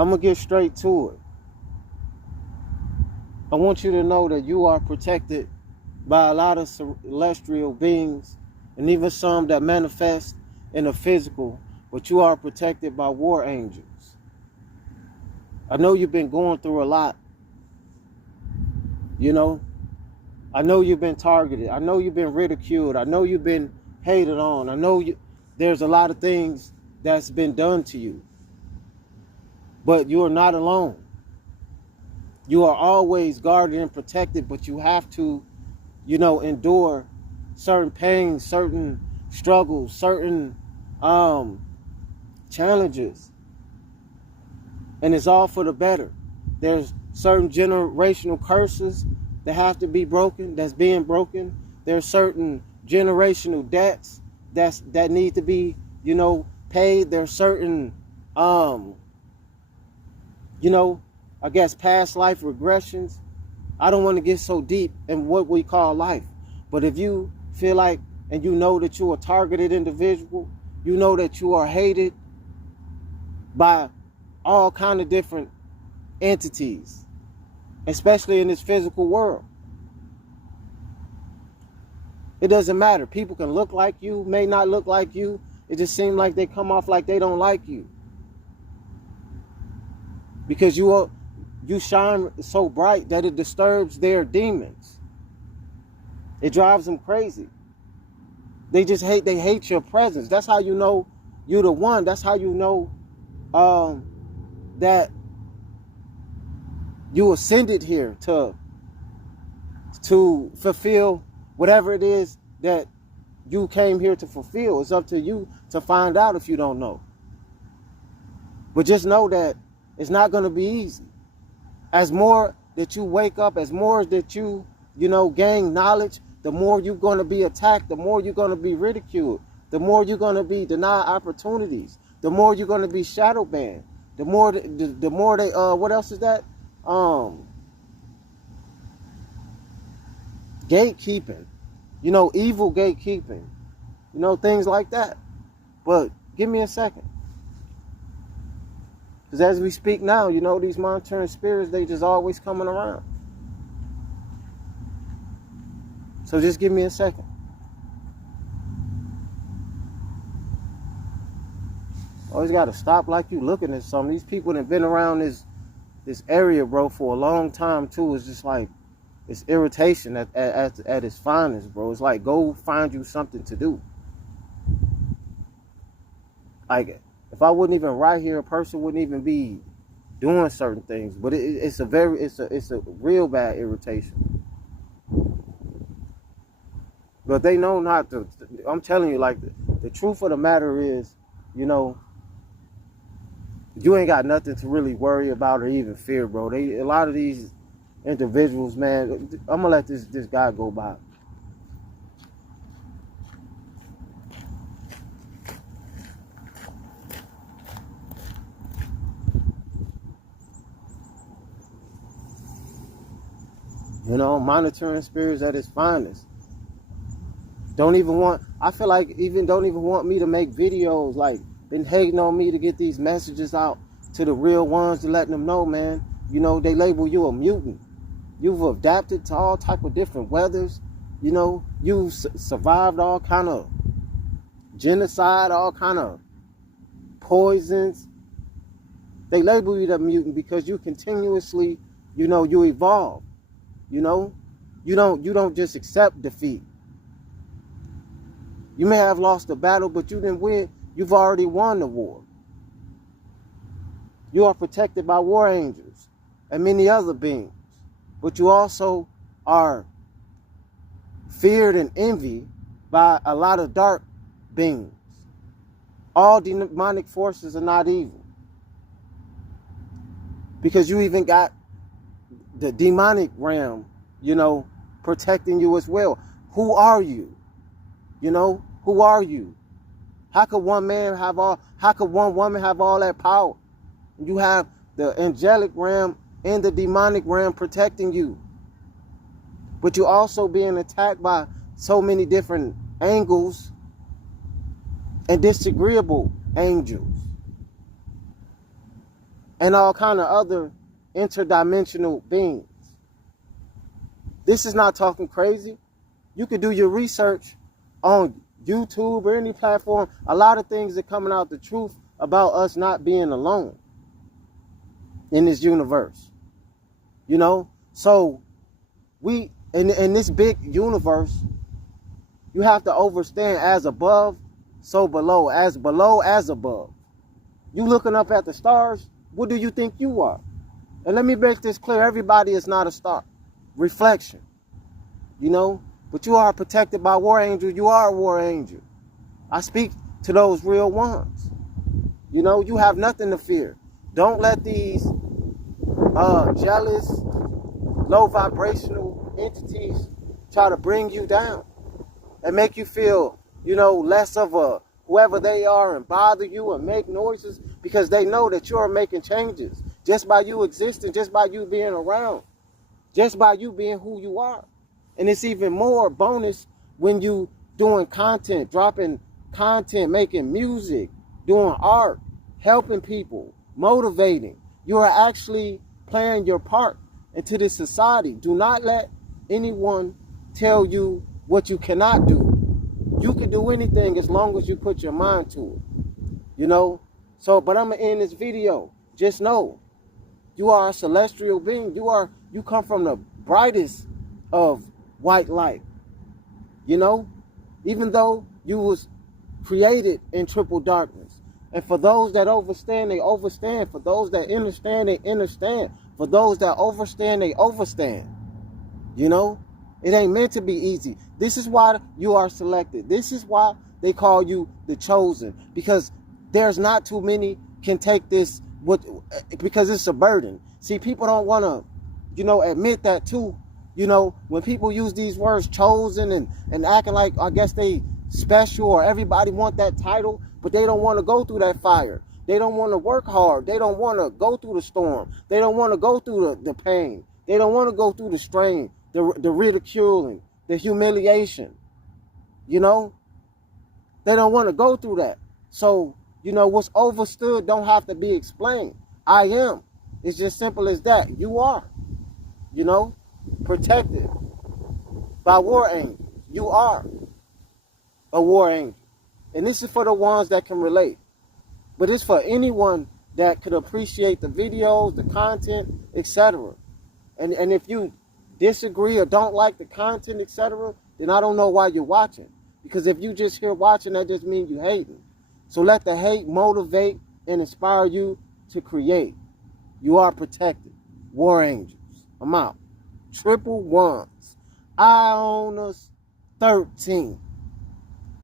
I'm going to get straight to it. I want you to know that you are protected by a lot of celestial beings, and even some that manifest in the physical, but you are protected by war angels. I know you've been going through a lot. You know, I know you've been targeted. I know you've been ridiculed. I know you've been hated on. I know there's a lot of things that's been done to you. But you are not alone. You are always guarded and protected, but you have to, endure certain pains, certain struggles, certain challenges. And it's all for the better. There's certain generational curses that have to be broken, that's being broken. There's certain generational debts that need to be, paid. There's certain, I guess past life regressions. I don't want to get so deep in what we call life. But if you feel like, and you know that you're a targeted individual, you know that you are hated by all kind of different entities, especially in this physical world. It doesn't matter. People can look like you, may not look like you. It just seems like they come off like they don't like you. Because you shine so bright that it disturbs their demons. It drives them crazy. They hate your presence. That's how you know you're the one. That's how you know that you ascended here to fulfill whatever it is that you came here to fulfill. It's up to you to find out if you don't know. But just know that it's not going to be easy. As more that you wake up, as more that you gain knowledge, the more you're going to be attacked, the more you're going to be ridiculed, the more you're going to be denied opportunities, the more you're going to be shadow banned, the more they, what else is that? Gatekeeping, evil gatekeeping, things like that. But give me a second. Because as we speak now, these monitoring spirits, they just always coming around. So just give me a second. Always got to stop like you looking at something. These people that have been around this area, bro, for a long time, too. It's just like, it's irritation at its finest, bro. It's like, go find you something to do. Like, if I wouldn't even write here, a person wouldn't even be doing certain things. But it's a real bad irritation. But they know not to. I'm telling you, like, the truth of the matter is, you ain't got nothing to really worry about or even fear, bro. A lot of these individuals, man, I'm gonna let this guy go by. Monitoring spirits at its finest. I feel like don't even want me to make videos, like, been hating on me to get these messages out to the real ones, to letting them know, man, they label you a mutant. You've adapted to all type of different weathers. You've survived all kind of genocide, all kind of poisons. They label you the mutant because you continuously, you evolve. You don't just accept defeat. You may have lost the battle, but you didn't win. You've already won the war. You are protected by war angels and many other beings. But you also are feared and envied by a lot of dark beings. All demonic forces are not evil. Because you even got the demonic realm, protecting you as well. Who are you? Who are you? How could one woman have all that power? You have the angelic realm and the demonic realm protecting you. But you're also being attacked by so many different angles and disagreeable angels. and all kind of other interdimensional beings. This is not talking crazy. You could do your research on YouTube or any platform. A lot of things are coming out the truth about us not being alone in this universe. You know? So we, in this big universe, you have to understand, as above, so below. As below, as above. You looking up at the stars, what do you think you are? And let me make this clear. Everybody is not a star. Reflection. You know? But you are protected by war angels. You are a war angel. I speak to those real ones. You know, you have nothing to fear. Don't let these jealous, low vibrational entities try to bring you down and make you feel, you know, less of a whoever they are and bother you and make noises, because they know that you're making changes just by you existing, just by you being around, just by you being who you are. And it's even more bonus when you doing content, dropping content, making music, doing art, helping people, motivating. You are actually playing your part into this society. Do not let anyone tell you what you cannot do. You can do anything as long as you put your mind to it. You know? So, but I'm going to end this video. Just know, you are a celestial being. You come from the brightest of white light. You know? Even though you was created in triple darkness. And for those that overstand, they overstand. For those that understand, they understand. For those that overstand, they overstand. You know? It ain't meant to be easy. This is why you are selected. This is why they call you the chosen. Because there's not too many can take this, because it's a burden. See, people don't want to, you know, admit that too. You know, when people use these words, chosen, and acting like, I guess they special, or everybody want that title, but they don't want to go through that fire. They don't want to work hard. They don't want to go through the storm. They don't want to go through the pain. They don't want to go through the strain, the ridiculing, the humiliation. You know? They don't want to go through that. So, you know, what's overstood don't have to be explained. I am. It's just simple as that. You are. You know? Protected by war angels. You are a war angel. And this is for the ones that can relate. But it's for anyone that could appreciate the videos, the content, etc. And if you disagree or don't like the content, etc., then I don't know why you're watching. Because if you just here watching, that just means you hating. So let the hate motivate and inspire you to create. You are protected. War angels. I'm out. Triple ones. Ionas 13.